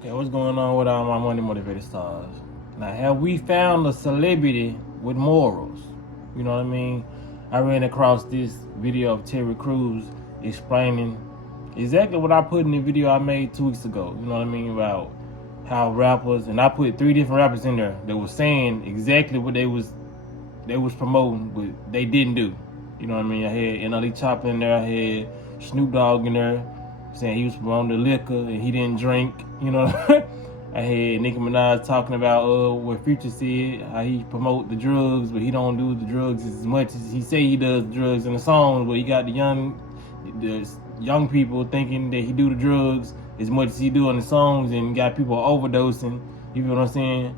Okay, what's going on with all my money motivated stars? Now, have we found a celebrity with morals? You know what I mean? I ran across this video of Terry Crews explaining exactly what I put in the video I made 2 weeks ago. You know what I mean? About how rappers, and I put 3 different rappers in there that were saying exactly what they was promoting, but they didn't do. You know what I mean? I had NLE Chopper in there. I had Snoop Dogg in there saying he was promoting the liquor and he didn't drink. You know, I had Nicki Minaj talking about what Future said, how he promote the drugs, but he don't do the drugs as much as he say he does drugs in the songs. But he got the young people thinking that he do the drugs as much as he do in the songs, and got people overdosing. You know what I'm saying?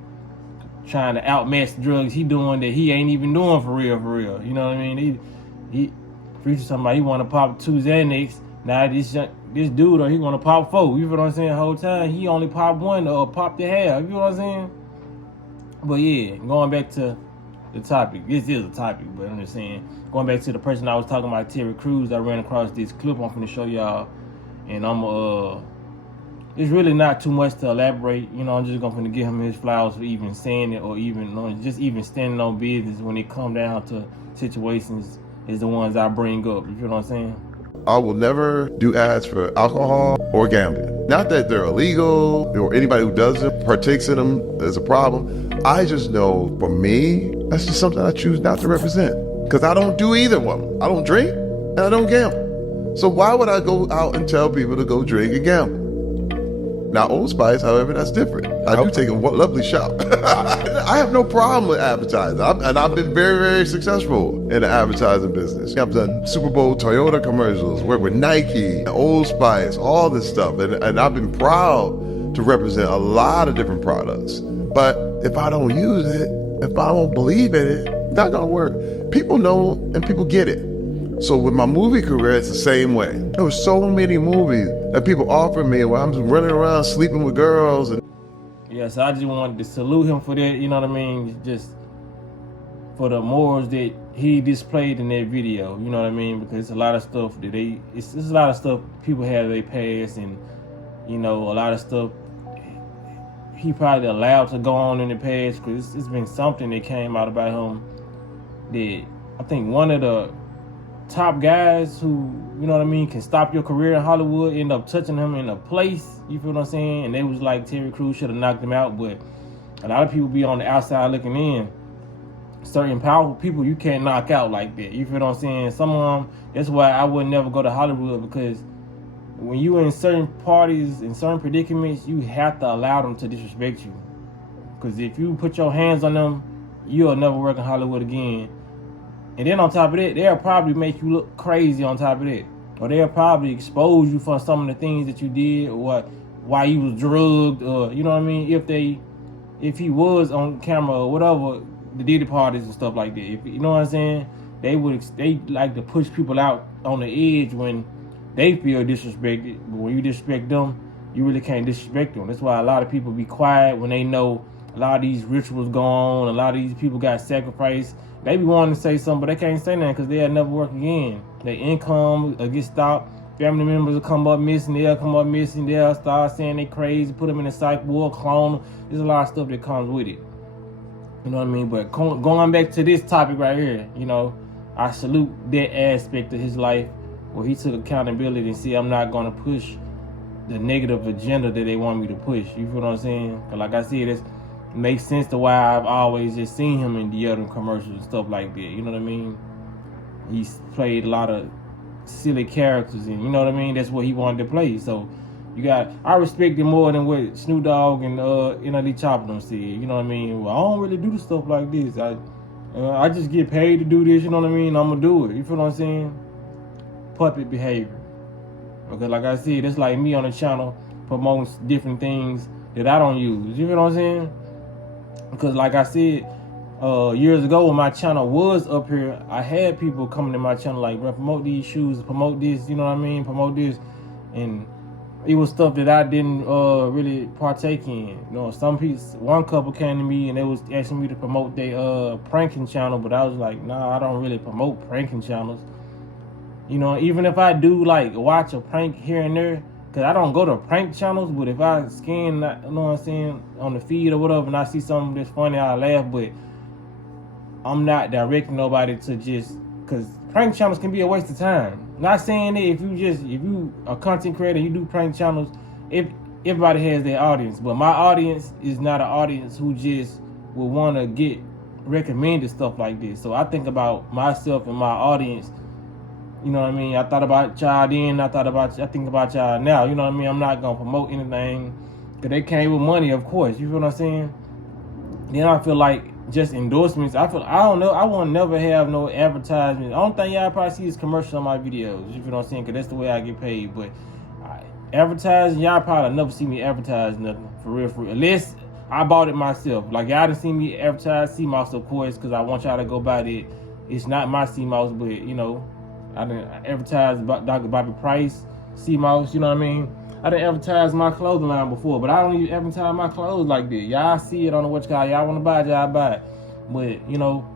Trying to outmatch the drugs he doing that he ain't even doing for real. You know what I mean? He Future somebody he want to pop 2 Xanax. Now this dude, or he want to pop 4. You know what I'm saying? The whole time he only pop 1 or pop the half. You know what I'm saying? But yeah, going back to the topic. This is a topic, but I'm just saying, going back to the person I was talking about, Terry Crews. I ran across this clip I'm finna show y'all, and it's really not too much to elaborate. You know, I'm just gonna give him his flowers for even saying it, or even just even standing on business when it come down to situations is the ones I bring up. You feel what I'm saying? I will never do ads for alcohol or gambling. Not that they're illegal or anybody who does it partakes in them is a problem. I just know for me, that's just something I choose not to represent, because I don't do either one. I don't drink and I don't gamble. So why would I go out and tell people to go drink and gamble? Now, Old Spice, however, that's different. I do take a lovely shot. I have no problem with advertising, and I've been very, very successful in the advertising business. I've done Super Bowl Toyota commercials, worked with Nike, Old Spice, all this stuff, and I've been proud to represent a lot of different products. But if I don't use it, if I don't believe in it, it's not gonna work. People know and people get it. So with my movie career, it's the same way. There were so many movies that people offered me where I'm just running around sleeping with girls. And yeah, so I just wanted to salute him for that. You know what I mean? Just for the morals that he displayed in that video. You know what I mean? Because it's a lot of stuff that it's a lot of stuff people have they past, and you know, a lot of stuff he probably allowed to go on in the past, because it's been something that came out about him that I think one of the top guys who, you know what I mean, can stop your career in Hollywood end up touching him in a place. You feel what I'm saying? And they was like, Terry Crews should have knocked him out, but a lot of people be on the outside looking in. Certain powerful people you can't knock out like that. You feel what I'm saying? Some of them, that's why I would never go to Hollywood, because when you in certain parties, in certain predicaments, you have to allow them to disrespect you. Because if you put your hands on them, you'll never work in Hollywood again. And then on top of that, they'll probably make you look crazy on top of that. Or they'll probably expose you for some of the things that you did, or why you was drugged, or, you know what I mean? If he was on camera or whatever, the Diddy parties and stuff like that. If, you know what I'm saying? They like to push people out on the edge when they feel disrespected. But when you disrespect them, you really can't disrespect them. That's why a lot of people be quiet when they know a lot of these rituals go on, a lot of these people got sacrificed. They be wanting to say something, but they can't say nothing because they'll never work again. Their income will get stopped. Family members will come up missing. They'll come up missing. They'll start saying they crazy, put them in a psych ward, clone them. There's a lot of stuff that comes with it. You know what I mean? But going back to this topic right here, you know, I salute that aspect of his life where he took accountability and said, I'm not going to push the negative agenda that they want me to push. You feel what I'm saying? Because like I said, it makes sense to why I've always just seen him in deodorant commercials and stuff like that. You know what I mean? He's played a lot of silly characters, and you know what I mean? That's what he wanted to play. So I respect him more than what Snoop Dogg and NLE Chopper said. You know what I mean? Well, I don't really do stuff like this. I just get paid to do this. You know what I mean? I'm gonna do it. You feel what I'm saying? Puppet behavior. Okay, like I said, it's like me on the channel promoting different things that I don't use. You feel what I'm saying? Because like I said, years ago when my channel was up here, I had people coming to my channel like, bro, promote these shoes, promote this, you know what I mean? Promote this. And it was stuff that I didn't really partake in. You know, one couple came to me and they was asking me to promote their pranking channel, but I was like, nah, I don't really promote pranking channels. You know, even if I do like watch a prank here and there, cause I don't go to prank channels, but if I scan, you know what I'm saying, on the feed or whatever, and I see something that's funny, I laugh. But I'm not directing nobody to just, cause prank channels can be a waste of time. Not saying that if you a content creator, you do prank channels, if everybody has their audience, but my audience is not an audience who just would want to get recommended stuff like this. So I think about myself and my audience. You know what I mean? I thought about y'all then, I think about y'all now. You know what I mean? I'm not gonna promote anything, cause they came with money, of course. You feel what I'm saying? Then I feel like just endorsements. I don't know. I won't never have no advertisement. The only thing y'all probably see is commercials on my videos. You feel what I'm saying? Cause that's the way I get paid. But advertising, y'all probably never see me advertise nothing for real. Unless I bought it myself. Like y'all done see me advertise Sea Mouse, of course, cause I want y'all to go buy it. It's not my Sea Mouse, but you know, I done advertise about Dr. Bobby Price, Sea Mouse. You know what I mean? I done advertise my clothing line before, but I don't even advertise my clothes like that. Y'all see it on the what you call. Y'all want to buy it, y'all buy it. But you know,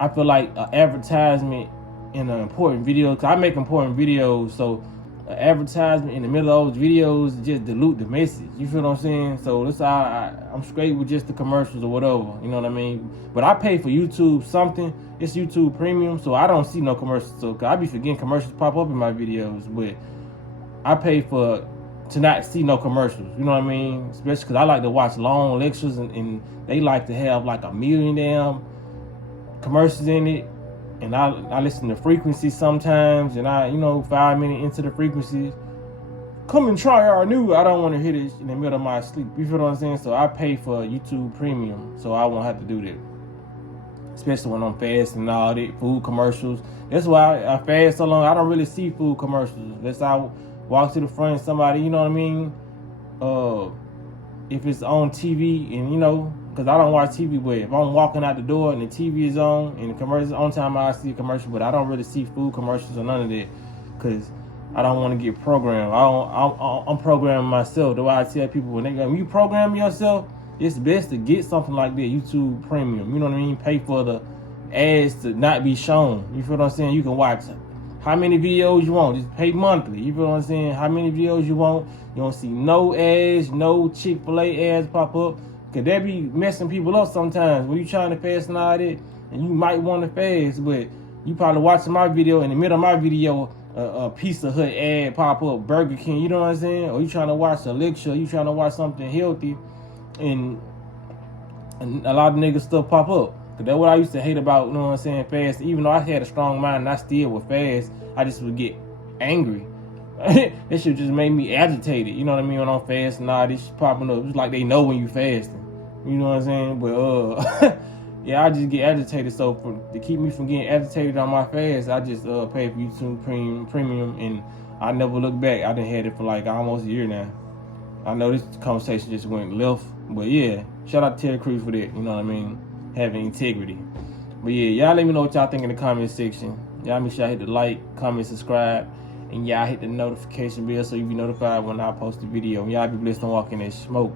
I feel like an advertisement in an important video, cause I make important videos, so an advertisement in the middle of those videos just dilute the message. You feel what I'm saying? So that's how I'm straight with just the commercials or whatever. You know what I mean? But I pay for YouTube something. It's YouTube Premium, so I don't see no commercials. So cause I be forgetting commercials pop up in my videos, but I pay to not see no commercials. You know what I mean? Especially because I like to watch long lectures, and they like to have like 1 million damn commercials in it. And I listen to frequencies sometimes, and 5 minutes into the frequencies, come and try our new. I don't want to hear this in the middle of my sleep. You feel what I'm saying? So I pay for YouTube Premium, so I won't have to do that. Especially when I'm fasting and all that, food commercials. That's why I fast so long. I don't really see food commercials. Unless I walk to the front of somebody, you know what I mean? If it's on TV, and because I don't watch TV, but if I'm walking out the door and the TV is on and the commercials on time, I see a commercial, but I don't really see food commercials or none of that, because I don't want to get programmed. I'm programming myself. The way I tell people, when you program yourself, it's best to get something like that, YouTube Premium. You know what I mean? Pay for the ads to not be shown. You feel what I'm saying? You can watch how many videos you want. Just pay monthly. You feel what I'm saying? How many videos you want. You don't see no ads, no Chick-fil-A ads pop up. Because they be messing people up sometimes when you trying to fast and all that. And you might want to fast, but you probably watching my video. In the middle of my video, a Pizza Hut ad pop up, Burger King. You know what I'm saying? Or you trying to watch a lecture. You trying to watch something healthy. And a lot of niggas stuff pop up. Cause that's what I used to hate about, you know what I'm saying, fast. Even though I had a strong mind and I still would fast, I just would get angry. That shit just made me agitated, you know what I mean, when I'm fasting, all this shit popping up. It's like they know when you fasting. You know what I'm saying? But yeah, I just get agitated. So to keep me from getting agitated on my fast, I just pay for YouTube Premium, and I never look back. I done had it for like almost a year now. I know this conversation just went left, but yeah, shout out to Terry Crews for that, you know what I mean? Having integrity. But yeah, y'all let me know what y'all think in the comment section. Y'all make sure y'all hit the like, comment, subscribe, and y'all hit the notification bell so you be notified when I post a video. Y'all be blessed and walk in that smoke.